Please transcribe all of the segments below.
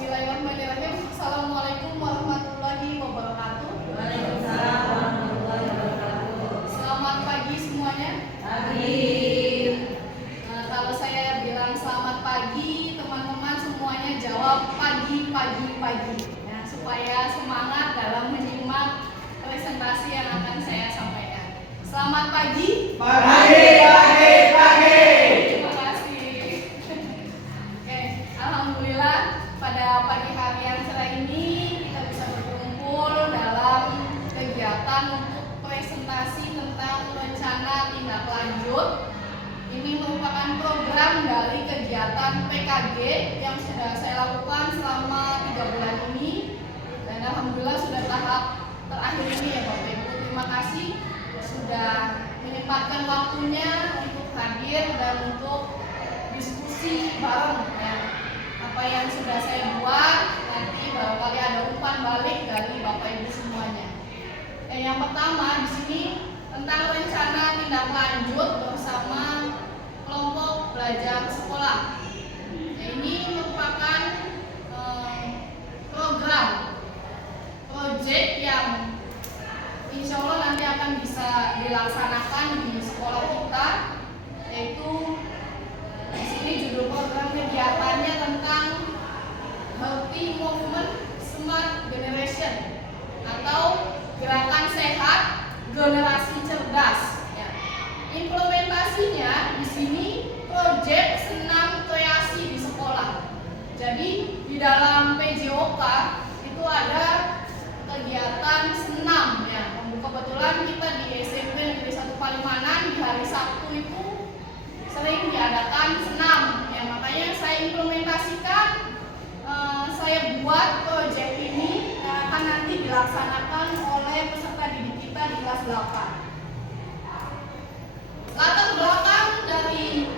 Bismillahirrahmanirrahim. Assalamualaikum warahmatullahi wabarakatuh. Waalaikumsalam warahmatullahi wabarakatuh. Selamat pagi semuanya. Pagi. Kalau saya bilang selamat pagi, teman-teman semuanya jawab pagi, pagi, pagi. Ya, supaya semangat dalam menyimak presentasi yang akan saya sampaikan. Selamat pagi. Pagi, pagi, pagi. Terima kasih. Oke, alhamdulillah pada pagi hari yang cerah ini kita bisa berkumpul dalam kegiatan untuk presentasi tentang rencana tindak lanjut. Ini merupakan program dari kegiatan PKG yang sudah saya lakukan selama 3 bulan ini, dan alhamdulillah sudah tahap terakhir ini ya Bapak Ibu. Terima kasih sudah menyempatkan waktunya untuk hadir dan untuk diskusi bareng ya. Apa yang sudah saya buat nanti barangkali ada umpan balik dari Bapak Ibu semuanya. Yang pertama di sini tentang rencana tindak lanjut bersama kelompok belajar sekolah. Ini merupakan program project yang insya Allah nanti akan bisa dilaksanakan di sekolah kita, yaitu di sini judul program kegiatannya tentang Healthy Movement Smart Generation atau gerakan sehat generasi cerdas. Ya. Implementasinya di sini proyek senam kreasi di sekolah. Jadi di dalam PJOK itu ada kegiatan senam ya. Kebetulan kita di SMP Negeri 1 Palimanan di hari Sabtu itu sering diadakan senam ya, makanya saya implementasikan, saya buat proyek ini yang akan nanti dilaksanakan oleh peserta didik kita di kelas 8. Latar belakang dari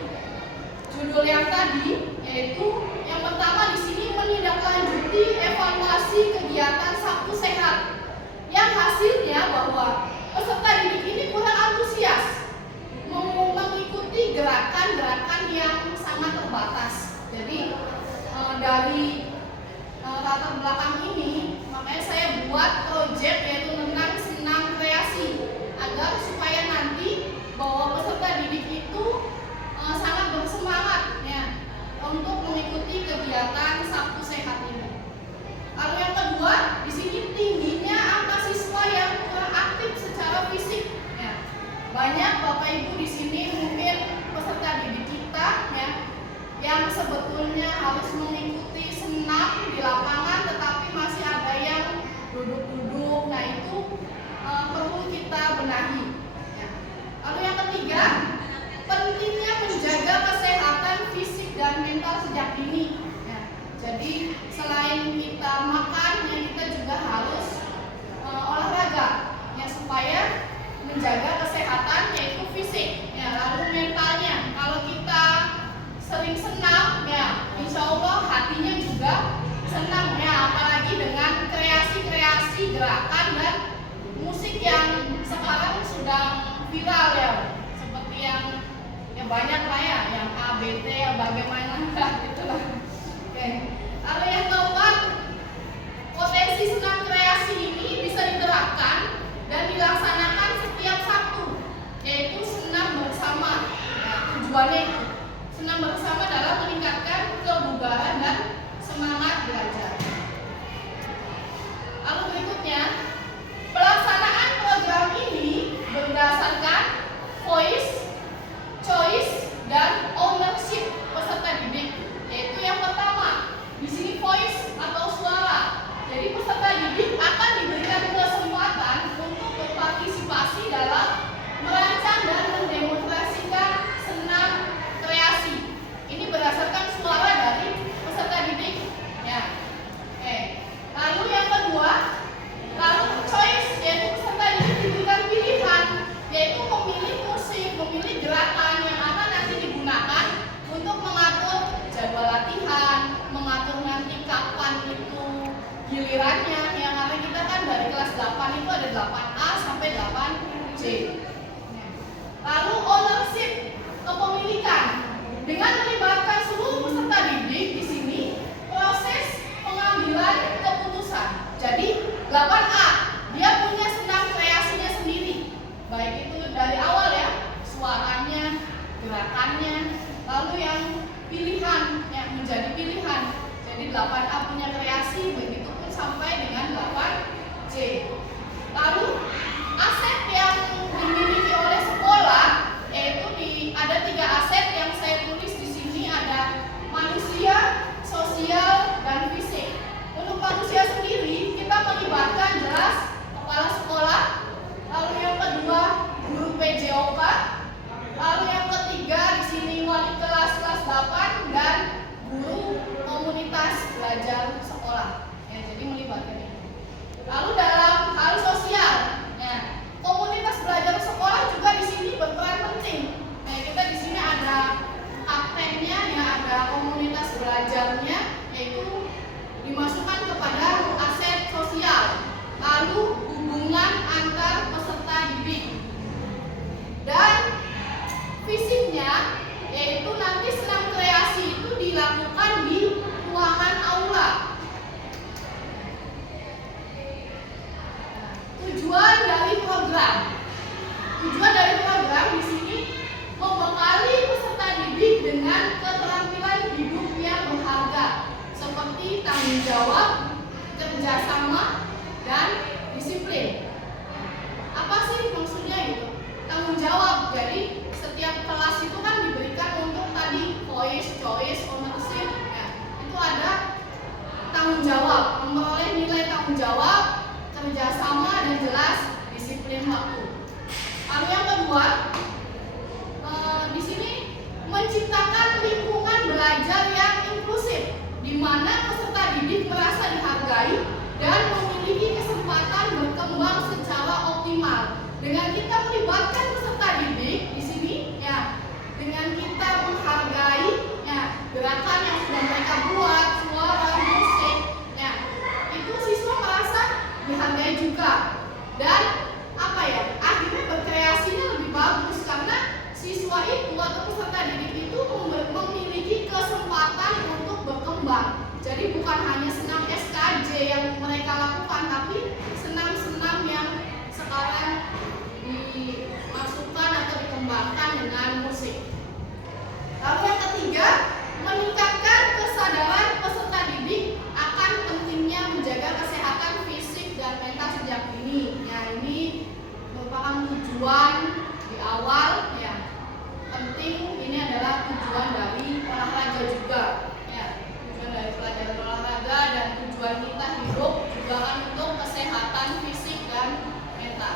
judul yang tadi yaitu yang pertama di sini menindaklanjuti evaluasi kegiatan Sabtu Sehat yang hasilnya bahwa peserta didik ini kurang antusias mengikuti gerakan-gerakan yang sangat terbatas. Jadi dari latar belakang ini makanya saya buat proyek yaitu tentang senam kreasi agar supaya nanti bahwa peserta didik itu sangat bersemangat ya untuk mengikuti kegiatan Sabtu Sehat ini. Lalu yang kedua, di sini tingginya angka siswa yang kurang aktif secara fisik. Ya. Banyak Bapak Ibu di sini mungkin peserta didik kita ya yang sebetulnya harus mengikuti senam di lapangan, tetapi masih ada yang duduk-duduk. Nah itu perlu kita benahi. Ya. Lalu yang ketiga, pentingnya menjaga kesehatan fisik dan mental sejak dini. Ya. Jadi selain kita makan, ya kita juga harus olahraga ya supaya menjaga kesehatan yaitu fisik. Ya, lalu mentalnya, kalau kita sering senam ya insya Allah hatinya juga senang ya, apalagi dengan kreasi-kreasi gerakan dan musik yang sekarang sedang viral ya, seperti yang ya banyak lah ya, yang ABT ya bagaimana gitu lah. Oke. Lalu yang keempat, potensi senam kreasi ini bisa diterapkan dan dilaksanakan setiap Sabtu, yaitu senam bersama. Ya, tujuannya itu senam bersama dalam meningkatkan kebugaran dan semangat belajar. Lalu berikutnya, pelaksanaan program ini berdasarkan voice, choice, dan ownership peserta didik. Yaitu yang pertama, di sini voice atau suara. Jadi peserta didik akan diberikan kesempatan untuk berpartisipasi dalam merancang dan mendemonstrasikan senam kreasi. Ini berdasarkan suara dari peserta didik. Ya. Oke. Lalu yang kedua, lalu choice, yaitu peserta didik diberikan pilihan, yaitu memilih musik, memilih gerakan yang akan nanti digunakan untuk mengatur jadwal latihan, mengatur nanti kapan itu gilirannya. Yang karena kita kan dari kelas 8 itu ada 8A sampai 8C. Lalu ownership, kepemilikan, dengan melibatkan seluruh peserta didik di sini, proses 8A punya kreasi, begitupun sampai dengan 8C. Lalu aset yang dimiliki oleh sekolah yaitu ada 3 aset yang saya tulis di sini, ada manusia, sosial, dan fisik. Untuk manusia sendiri kita melibatkan jelas kepala sekolah, lalu yang kedua guru PJOK, lalu yang ketiga di sini wali kelas 8 dan guru komunitas belajar sekolah. Ya, jadi melibatkan ini. Lalu dalam hal sosial, ya, komunitas belajar sekolah juga di sini berperan penting. Nah, kita di sini ada kaptennya, ya, ada komunitas belajarnya, yaitu dimasukkan kepada aset sosial. Lalu hubungan antar peserta didik. Dan fisiknya, yaitu nanti senam kreasi itu dilakukan di ruangan aula. Tujuan dari program di sini membekali peserta didik dengan keterampilan hidup yang berharga seperti tanggung jawab, kerjasama, dan disiplin. Apa sih maksudnya itu? Tanggung jawab. Jadi setiap kelas itu kan diberikan untuk tadi voice, choice, ownership. Ya, itu ada tanggung jawab, memperoleh nilai tanggung jawab, kerjasama, dan jelas disiplin waktu. Lalu yang kedua, di sini menciptakan lingkungan belajar yang inklusif, di mana peserta didik merasa dihargai dan memiliki kesempatan berkembang secara optimal. Dengan kita melibatkan peserta didik di sini, ya, dengan kita menghargai, ya, gerakan yang sudah mereka buat, suara, musik, ya, itu siswa merasa dihargai juga. Dan apa ya? Akhirnya berkreasinya lebih bagus karena siswa itu atau peserta didik itu memiliki kesempatan untuk berkembang. Jadi bukan hanya senam SKJ yang mereka lakukan, tapi senam-senam yang sekarang dimasukkan atau dikembangkan dengan musik. Lalu yang ketiga, meningkatkan kesadaran peserta didik akan pentingnya menjaga kesehatan fisik dan mental sejak dini. Ya, ini merupakan tujuan di awal, ya. Penting, ini adalah tujuan dari olahraga juga. Ya, tujuan dari pelajaran olahraga dan tujuan kita hidup juga kan untuk kesehatan fisik dan mental.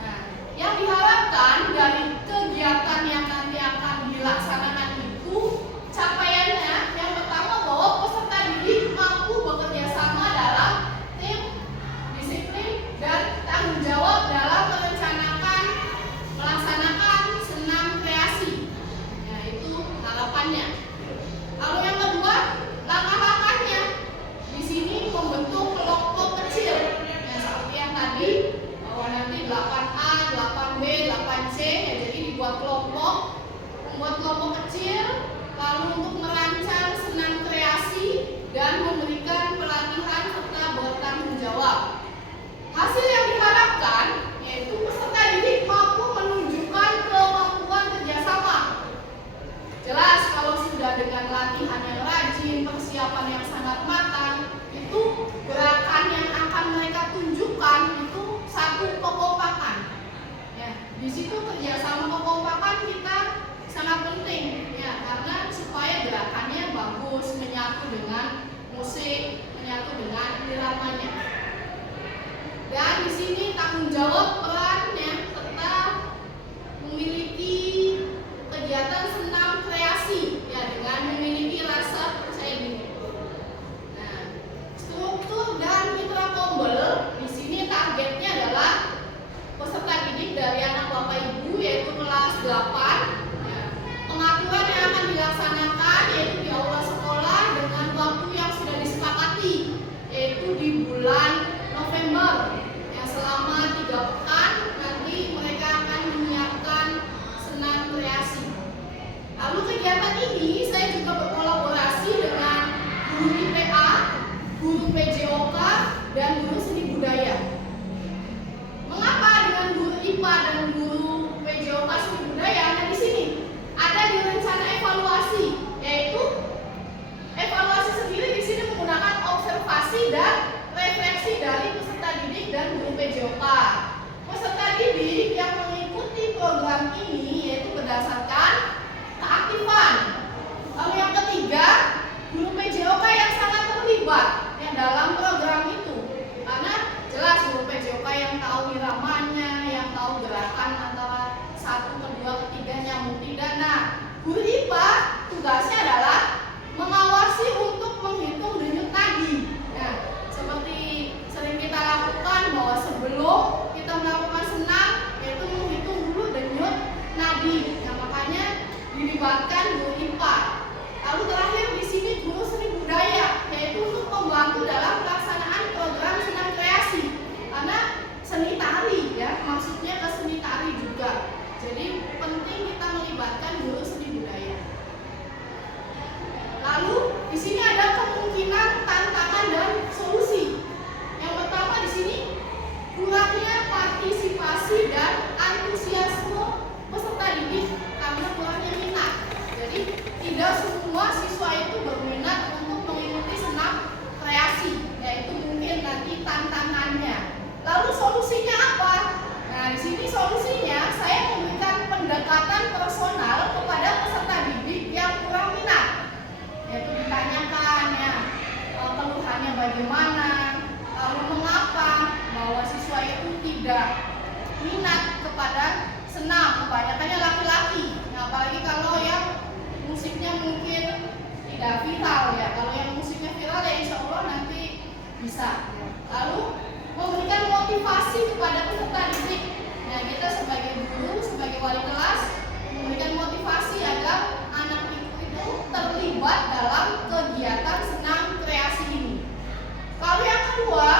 Nah, yang diharapkan dari kegiatan yang nanti akan dilaksanakan itu capaiannya yang pertama bahwa peserta didik mampu bekerja sama dalam tim, disiplin, dan tanggung jawab dalam melaksanakan senam kreasi. Nah, itu harapannya. Lalu yang kedua, langkah-langkahnya di sini membentuk kelompok kecil. Ya, seperti yang tadi bahwa nanti 8A, 8B, 8C, ya, jadi dibuat kelompok, membuat kelompok kecil, lalu untuk merancang senam kreasi dan memberikan pelatihan serta bertanggung jawab. Hasil yang diharapkan yaitu peserta didik mampu menunjukkan kemampuan kerjasama. Jelas kalau sudah dengan latihan yang rajin, persiapan yang sangat matang, itu gerakan yang akan mereka tunjukkan itu satu kekompakan. Ya, di situ kerjasama kekompakan kita sangat penting, ya, karena supaya gerakannya bagus, menyatu dengan musik, menyatu dengan iramanya. Dan di sini tanggung jawab perannya serta memiliki kegiatan senam kreasi, ya, dengan memiliki rasa percaya diri. Nah, struktur dan mitra kombel di sini targetnya adalah peserta didik dari anak bapak ibu yaitu kelas 8. Ya, pengaturan yang akan dilaksanakan yaitu di aula sekolah dengan waktu yang sudah disepakati yaitu di bulan November, yang selama 3 pekan keaktifan. Lalu yang ketiga, guru PJOK yang sangat terlibat ya dalam program itu. Karena jelas guru PJOK yang tahu iramanya, yang tahu gerakan antara satu, kedua, ketiga, nyambung tidak. Nah, guru IPA tugasnya adalah mengawasi untuk menghitung denyut nadi. Nah, seperti sering kita lakukan bahwa sebelum kita melakukan senam, yaitu menghitung dulu denyut nadi. Nah, makanya dilibatkan guru IPA. Lalu terakhir di sini guru seni budaya, yaitu untuk membantu dalam pelaksanaan program senam kreasi. Karena seni tari ya, maksudnya ke seni tari juga. Jadi penting kita melibatkan guru seni budaya. Lalu di sini ada kemungkinan, tantangan dan solusi. Yang pertama di sini kurangnya partisipasi dan antusiasme peserta didik karena kurangnya minat. Jadi tidak semua siswa itu berminat untuk mengikuti senam kreasi, yaitu mungkin nanti tantangannya. Lalu solusinya apa? Nah, di sini solusinya saya memberikan pendekatan personal kepada peserta didik yang kurang minat. Yaitu ditanyakan ya keluhannya bagaimana, lalu mengapa bahwa siswa itu tidak minat kepada senam, kebanyakannya laki-laki. Nah, apalagi kalau yang musiknya mungkin tidak viral ya. Kalau yang musiknya viral ya insya Allah nanti bisa. Lalu memberikan motivasi kepada peserta didik. Nah, kita sebagai guru, sebagai wali kelas memberikan motivasi agar anak itu terlibat dalam kegiatan senam kreasi ini. Lalu yang kedua,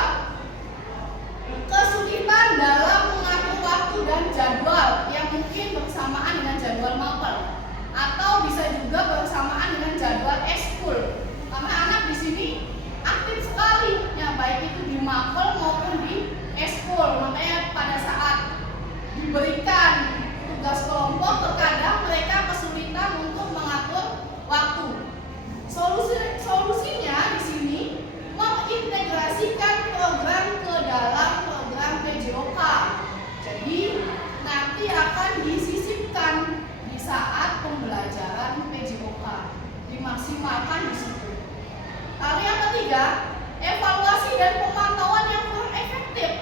kesulitan dalam mengatur waktu dan jadwal yang mungkin bersamaan dengan jadwal mapel atau bisa juga bersamaan dengan jadwal ekskul. Karena anak di sini aktif sekali, ya baik itu di mapel maupun di ekskul. Makanya pada saat diberikan tugas kelompok terkadang mereka kesulitan untuk mengatur waktu. Solusinya di sini mengintegrasikan program ke dalam program PJOK. Jadi nanti akan disisipkan di saat pembelajaran PJOK, dimaksimalkan di situ. Lalu yang ketiga, evaluasi dan pemantauan yang kurang efektif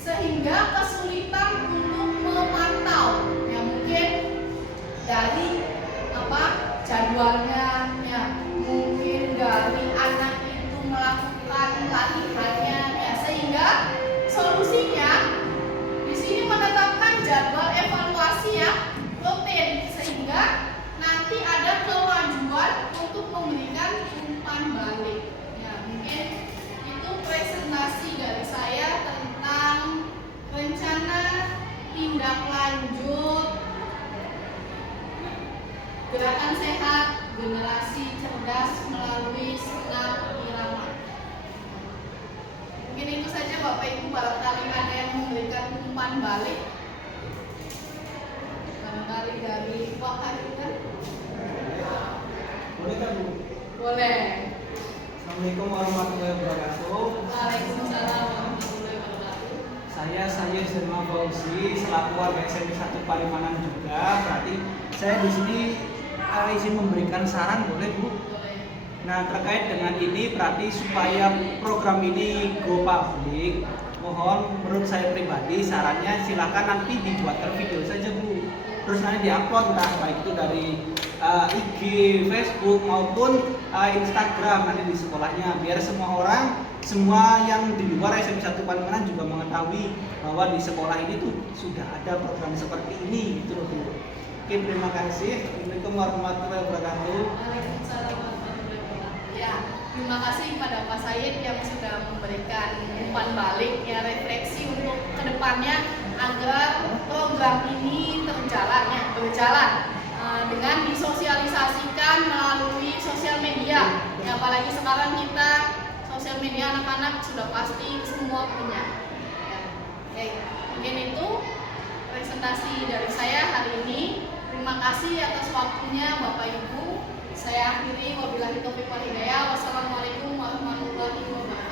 sehingga kesulitan untuk memantau. Ya mungkin dari jadwalnya, ya mungkin dari anak itu melakukan latihannya, ya sehingga solusinya di sini menetapkan jadwal evaluasi yang rutin sehingga nanti ada kemajuan untuk memberikan umpan balik. Ya mungkin itu presentasi dari saya tentang rencana tindak lanjut gerakan sehat generasi cerdas melalui senam irama. Mungkin itu saja Bapak Ibu, barangkali ada yang memberikan umpan balik. Barangkali dari Pak Harikan. Boleh kan Bu? Boleh. Assalamualaikum warahmatullahi wabarakatuh. Waalaikumsalam warahmatullahi wabarakatuh. Saya Zerma Fauzi selaku warga SMP 1 Palimanan juga. Berarti saya di sini izin memberikan saran, boleh Bu? Boleh. Nah, terkait dengan ini berarti supaya program ini go public, mohon menurut saya pribadi sarannya silakan nanti dibuatkan video saja Bu. Terus nanti diupload entah baik itu dari IG, Facebook maupun Instagram nanti di sekolahnya, biar semua yang di luar SMP 1 Palimanan juga mengetahui bahwa di sekolah ini tuh sudah ada program seperti ini gitu loh Bu. Oke, terima kasih. Assalamualaikum warahmatullahi wabarakatuh. Waalaikumsalam warahmatullahi wabarakatuh. Ya, terima kasih kepada Pak Said yang sudah memberikan umpan balik ya, refleksi untuk kedepannya agar program ini berjalan dengan disosialisasikan melalui sosial media. Ya, apalagi sekarang kita sosial media anak-anak sudah pasti semua punya. Ya, oke, mungkin itu presentasi dari saya hari ini. Terima kasih atas waktunya Bapak Ibu. Saya akhiri wabillahi taufiq wal hidayah. Wassalamualaikum warahmatullahi wabarakatuh.